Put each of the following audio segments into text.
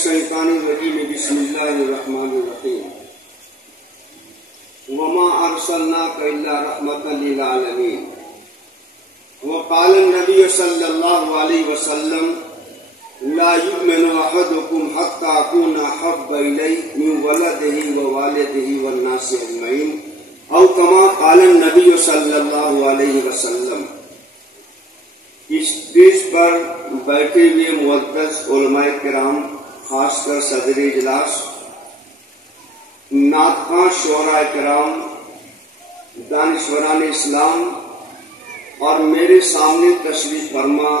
الشیطان الرجیم بسم اللہ الرحمن الرحیم وما ارسلناک الا رحمتا للعالمین وقال النبی صلی اللہ علیہ وسلم لا یؤمن احدکم حتی اکون احب الیہ من ولدہ ووالدہ والناس اجمعین او کما قال النبی صلی اللہ علیہ وسلم۔ اس اسٹیج پر بیٹھے ہوئے معزز علماء کرام، خاص کر صدر اجلاس، نعت خواں شعراء کرام، دانشوران اسلام اور میرے سامنے تشریف فرما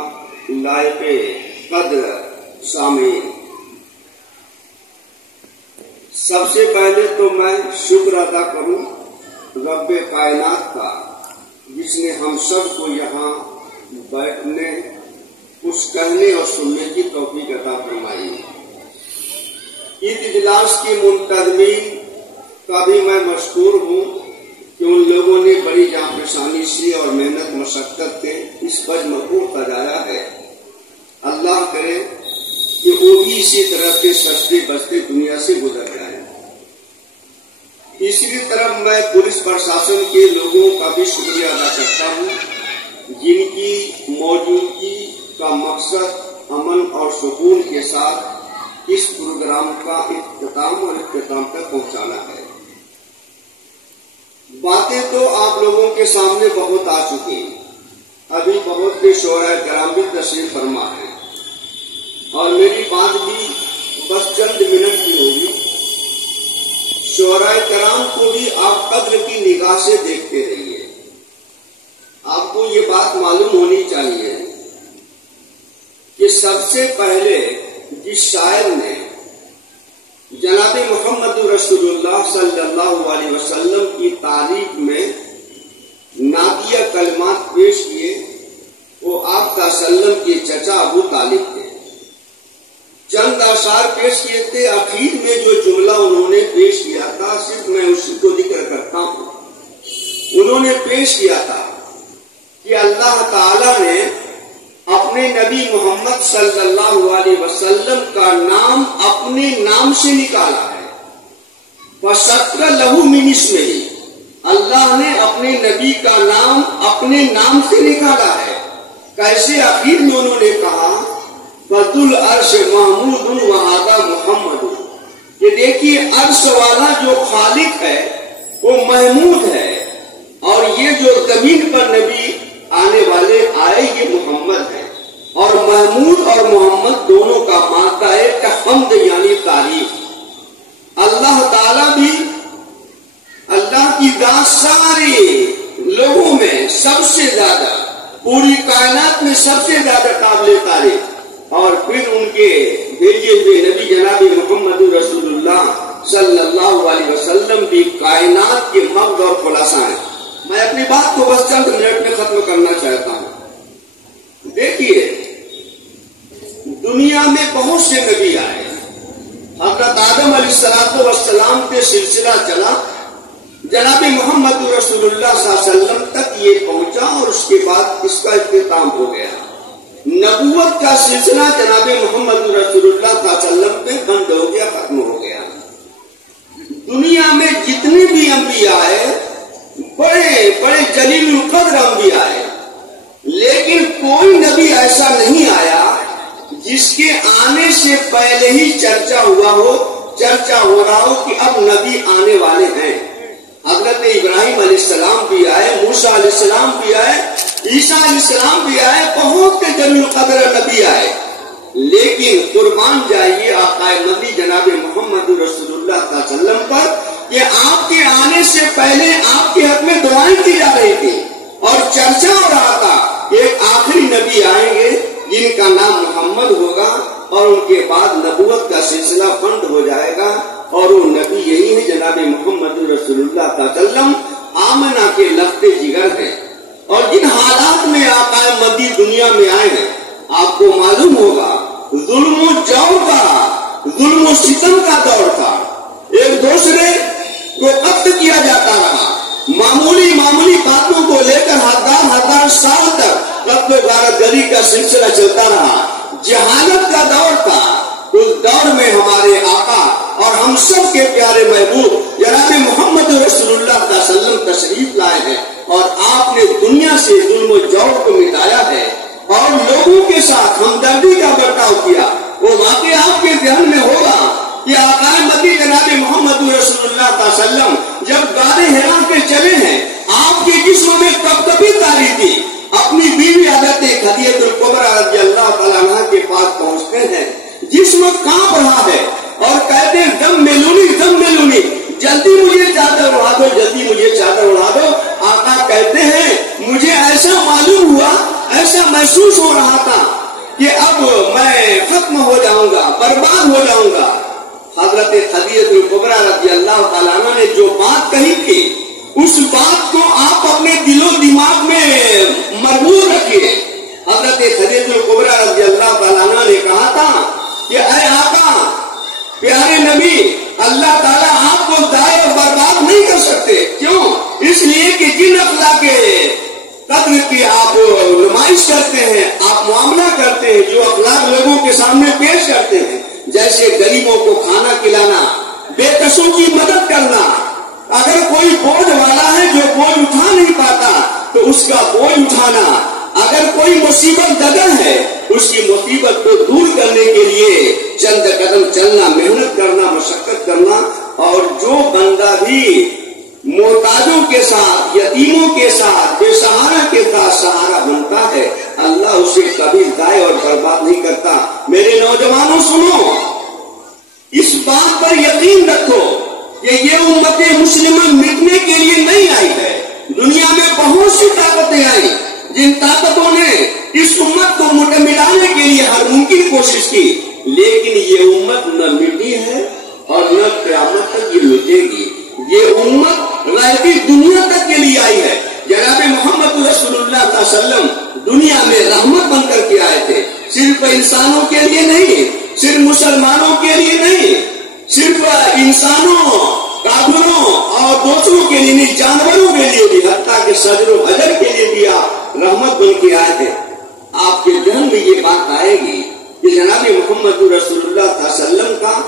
لائق قدر سامعین، سب سے پہلے تو میں شکر ادا کروں رب کائنات کا، جس نے ہم سب کو یہاں بیٹھنے، کچھ کہنے اور سننے کی توفیق عطا فرمائی۔ اس اجلاس کی منتظمین کا بھی میں مشکور ہوں کہ ان لوگوں نے بڑی جانفشانی سے اور محنت مشقت کے اس مجمع کو سجایا ہے۔ اللہ کرے کہ وہ بھی اسی طرح کے سستے بستے دنیا سے گزر جائیں۔ تیسری طرف میں پولیس پرشاسن کے لوگوں کا بھی شکریہ ادا کرتا ہوں، جن کی موجودگی کا مقصد امن اور سکون کے ساتھ اس پروگرام کا اختتام اور اختتام تک پہنچانا ہے۔ باتیں تو آپ لوگوں کے سامنے بہت آ چکی، ابھی بہت کے شعراء کرام بھی تشریف فرما ہے، اور میری بات بھی بس چند منٹ کی ہوگی۔ شعراء کرام کو بھی آپ قدر کی نگاہ سے دیکھتے رہیے۔ آپ کو یہ بات معلوم ہونی چاہیے کہ سب سے پہلے جس شاعر نے جناب محمد رسول اللہ صلی اللہ علیہ وسلم کی تعریف میں نعتیہ کلمات پیش کیے، وہ آپ کا سلم کے چچا ابو طالب تھے۔ چند اشعار پیش کیے تھے، اخیر میں جو جملہ انہوں نے پیش کیا تھا، صرف میں اسی کو ذکر کرتا ہوں۔ انہوں نے پیش کیا تھا کہ اللہ تعالیٰ نے اپنے نبی محمد صلی اللہ علیہ وسلم کا نام اپنے نام سے نکالا ہے۔ فَشَكَّ لَهُ مِنْ اسْمِهِ، اللہ نے اپنے نبی کا نام اپنے نام سے نکالا ہے۔ کیسے؟ آخر میں انہوں نے کہا فَذُو الْعَرْشِ مَحْمُودٌ وَهَذَا مُحَمَّدٌ، کہ دیکھیے عرش والا جو خالق ہے وہ محمود ہے، اور یہ جو زمین پر نبی آنے والے آئے یہ محمد ہے۔ اور محمود اور محمد دونوں کا مادہ ہے کہ حمد یعنی تعریف۔ اللہ تعالیٰ بھی، اللہ کی ذات سارے لوگوں میں سب سے زیادہ، پوری کائنات میں سب سے زیادہ قابل تعریف، اور پھر ان کے بھیجے ہوئے نبی جناب محمد رسول اللہ صلی اللہ علیہ وسلم بھی کائنات کے مغز اور خلاصہ ہیں۔ میں اپنی بات کو بس چند منٹ میں ختم کرنا چاہتا ہوں۔ دیکھیے، دنیا میں بہت سے نبی آئے، حضرت آدم علیہ السلام کے سلسلہ چلا، جناب محمد رسول اللہ صلی اللہ علیہ وسلم تک یہ پہنچا، اور اس کے بعد اس کا اختتام ہو گیا۔ نبوت کا سلسلہ جناب محمد رسول اللہ صلی اللہ علیہ وسلم پہ بند ہو گیا، ختم ہو گیا۔ دنیا میں جتنے بھی انبیاء آئے، بڑے بڑے جلیل القدر انبیاء آئے، لیکن کوئی نبی ایسا نہیں آیا جس کے آنے سے پہلے ہی چرچا ہو رہا ہو کہ اب نبی آنے والے ہیں۔ حضرت ابراہیم علیہ السلام بھی آئے، موسیٰ علیہ السلام بھی آئے، عیسیٰ علیہ السلام بھی آئے، بہت کے جلیل القدر نبی آئے، لیکن قربان جائیے آقا مدی جناب محمد رسول اللہ صلی اللہ علیہ وسلم پر کہ آپ کے آنے سے پہلے آپ کے حق میں دعائیں کی جا رہی تھی، اور چرچا ہو رہا تھا کہ ایک آخری نبی آئیں گے جن کا نام محمد ہوگا، اور ان کے بعد نبوت کا سلسلہ بند ہو جائے گا، اور وہ نبی یہی ہے جناب محمد رسول اللہ صلی اللہ علیہ وسلم، آمنہ کے لخت جگر ہیں۔ اور جن حالات میں آقا مدی دنیا میں آئے ہیں، آپ کو معلوم ہوگا ظلم و جور کا، ظلم و ستم کا دور تھا، ایک دوسرے کو قتل کیا جاتا رہا، معمولی باتوں کو لے کر ہزار سال تک قتل و غارت گری کا سلسلہ چلتا رہا، جہالت کا دور تھا۔ اس دور میں سب کے پیارے محبوب جناب محمد رسول اللہ صلی اللہ علیہ وسلم تشریف لائے ہیں اور آپ نے دنیا سے ظلم و جور کو مٹایا ہے اور لوگوں کے ساتھ ہمدردی کا برتاؤ کیا. وہ واقعہ آپ کے ذہن میں ہوگا کہ آقا مدی جناب محمد رسول اللہ صلی اللہ علیہ وسلم جب غار حرا پہ چلے ہیں آپ کے جسم میں کپکپی تاری تھی. اپنی بیوی حضرت خدیجہ الکبریٰ رضی اللہ تعالیٰ عنہ کے پاس پہنچتے ہیں. جسم کانپ رہا ہے اور کہتے ہیں دم ملونی جلدی مجھے چادر اڑا دو, جلدی مجھے چادر اڑا دو. آقا کہتے ہیں مجھے ایسا معلوم ہوا, ایسا محسوس ہو رہا تھا کہ اب میں ختم ہو جاؤں گا, برباد ہو جاؤں گا. حضرت خدیجہ الکبریٰ رضی اللہ تعالیٰ عنہ نے جو بات کہی تھی اس بات کو آپ اپنے دل و دماغ میں مربوط رکھیے. حضرت خدیجہ الکبریٰ رضی اللہ تعالیٰ عنہ نے کہا تھا کہ اے آقا پیارے نبی, اللہ تعالیٰ آپ کو ضائع اور برباد نہیں کر سکتے. کیوں؟ اس لیے کہ جن اخلاق کے قدر کی آپ نمائش کرتے ہیں, آپ معاملہ کرتے ہیں, جو اخلاق لوگوں کے سامنے پیش کرتے ہیں, جیسے غریبوں کو کھانا کھلانا, بے کسوں کی مدد کرنا. اگر کوئی بوجھ والا ہے جو بوجھ اٹھا نہیں پاتا تو اس کا بوجھ اٹھانا, اگر کوئی مصیبت زدہ ہے اس کی مصیبت کو دور کرنے کے لیے چند قدم چلنا, محنت کرنا, مشقت کرنا. اور جو بندہ بھی محتاجوں کے ساتھ, یتیموں کے ساتھ, بے سہارا کے ساتھ سہارا بنتا ہے, اللہ اسے کبھی ضائع اور برباد نہیں کرتا. میرے نوجوانوں سنو, اس بات پر یقین رکھو کہ یہ امت مسلمہ مٹنے کے لیے نہیں آئی ہے. دنیا میں بہت سی طاقتیں آئی جن طاقتوں نے اس امت کو مٹانے کے لیے ہر ممکن کوشش کی, لیکن یہ امت نہ مٹی ہے اور نہ قیامت تک یہ مٹے گی. یہ امت رہتی دنیا تک کے لیے آئی ہے. جناب محمد رسول اللہ صلی اللہ علیہ وسلم دنیا میں رحمت بن کر کے آئے تھے, صرف انسانوں کے لیے نہیں, صرف مسلمانوں کے لیے نہیں, صرف انسانوں, کافروں اور دوسروں کے لیے نہیں, جانوروں کے لیے بھی, حتیٰ کہ شجر و حجر کے لیے بھی آپ رحمت بن کے آئے تھے. آپ کے ذہن میں یہ بات آئے گی کہ جناب محمد رسول اللہ صلی اللہ علیہ وسلم کا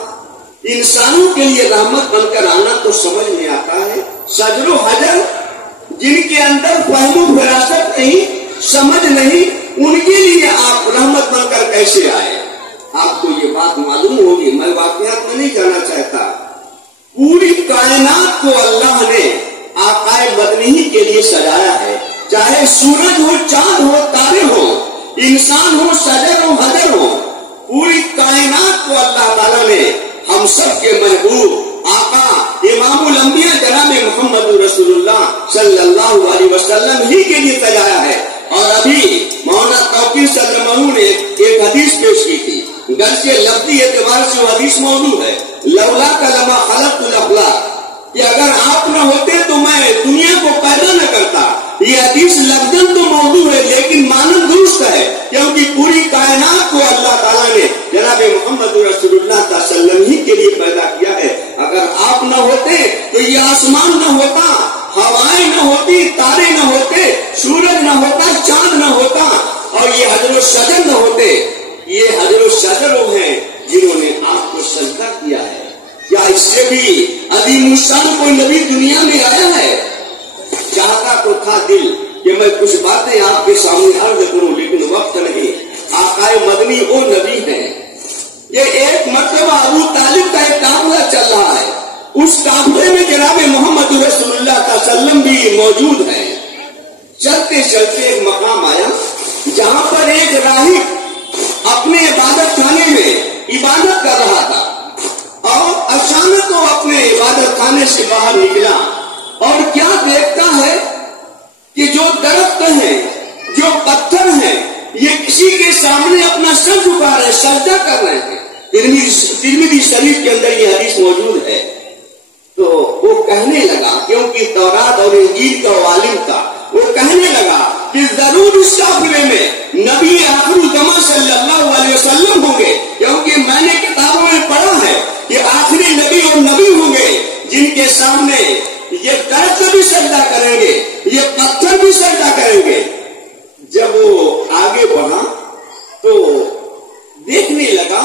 انسانوں کے لیے رحمت بن کر آنا تو سمجھ میں آتا ہے. شجر و حجر جن کے اندر فہم و فراست نہیں, سمجھ نہیں, ان کے لیے آپ رحمت بن کر کیسے آئے؟ آپ کو یہ بات معلوم ہوگی. میں واقعات میں نہیں جانا چاہتا. پوری کائنات کو اللہ نے آقائے مدنی کے لیے سجایا ہے. چاہے سورج ہو, چاند ہو, تارے ہو, انسان ہو, شجر ہو, حجر ہو, پوری کائنات کو اللہ تعالیٰ نے ہم سب کے محبوب آقا امام الانبیاء جناب محمد رسول اللہ صلی اللہ علیہ وسلم ہی کے لیے سجایا ہے. اور ابھی مولانا توقیر صلی اللہ علیہ وسلم نے ایک حدیث پیش کی تھی, گرچہ لفظی اعتبار سے وہ حدیث موضوع ہے, لولا کلمہ خلقت الافلاق, کہ اگر آپ نہ ہوتے تو میں دنیا کو پیدا نہ کرتا. یہ حدیث لفظاً تو موضوع ہے لیکن مانن درست ہے, کیونکہ پوری کائنات کو اللہ تعالیٰ نے جناب محمد رسول اللہ صلی اللہ علیہ وسلم ہی کے لیے پیدا کیا ہے. اگر آپ نہ ہوتے تو یہ آسمان نہ ہوتا, ہوائیں نہ ہوتی, تارے نہ ہوتے, سورج نہ ہوتا, چاند نہ ہوتا, اور یہ حجر و شجر نہ ہوتے. یہ حجر و شجر ہیں جنہوں نے آپ کو سجدہ کیا ہے. کیا اس سے بھی عظیم الشان کوئی نبی دنیا میں آیا ہے؟ چاہتا تو تھا دل کہ میں کچھ باتیں آپ کے سامنے عرض کروں, لیکن وقت نہیں. آقائے مدنی وہ نبی ہیں. یہ ایک مرتبہ ابو طالب کا ایک قافلہ چل رہا ہے, اس قافلے میں جناب محمد رسول اللہ صلی اللہ علیہ وسلم بھی موجود ہیں. چلتے چلتے ایک مقام آیا جہاں پر ایک راہب اپنے عبادت خانے میں عبادت کر رہا تھا, اور اچانک وہ اپنے عبادت خانے سے باہر نکلا اور کیا دیکھتا ہے کہ جو درخت ہیں, جو پتھر ہیں, یہ کسی کے سامنے اپنا سر جھکا رہے, سجدہ کر رہے ہیں. ترمذی شریف کے اندر یہ حدیث موجود ہے. تو وہ کہنے لگا, کیونکہ تورات اور انجیل کا عالم تھا, وہ کہنے لگا کہ ضرور اس قافلے میں نبی آخر الزمان صلی اللہ علیہ وسلم ہوں گے, کیونکہ میں نے کتابوں میں پڑھا ہے کہ آخری نبی اور نبی ہوں گے جن کے سامنے یہ درخت بھی سجدہ کریں گے, یہ پتھر بھی سجدہ کریں گے. جب وہ آگے بڑھا تو دیکھنے لگا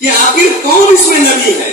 کہ آخر کون اس میں نبی ہے,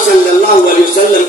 صلی اللہ علیہ وسلم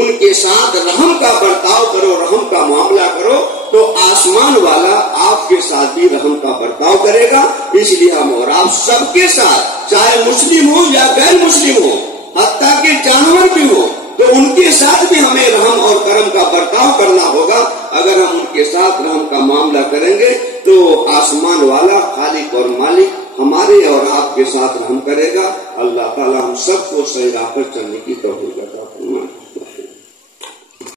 ان کے ساتھ رحم کا برتاؤ کرو، رحم کا معاملہ کرو، تو آسمان والا آپ کے ساتھ بھی رحم کا برتاؤ کرے گا۔ اس لیے ہم اور آپ سب کے ساتھ، چاہے مسلم ہو یا غیر مسلم ہو، حتیٰ کہ جانور بھی ہو، تو ان کے ساتھ بھی ہمیں رحم اور کرم کا برتاؤ کرنا ہوگا۔ اگر ہم ان کے ساتھ رحم کا معاملہ کریں گے تو آسمان والا خالق اور مالک ہمارے اور آپ کے ساتھ رحم کرے گا۔ اللہ تعالی ہم سب کو صحیح راہ پر چلنے کی توفیق عطا فرمائے۔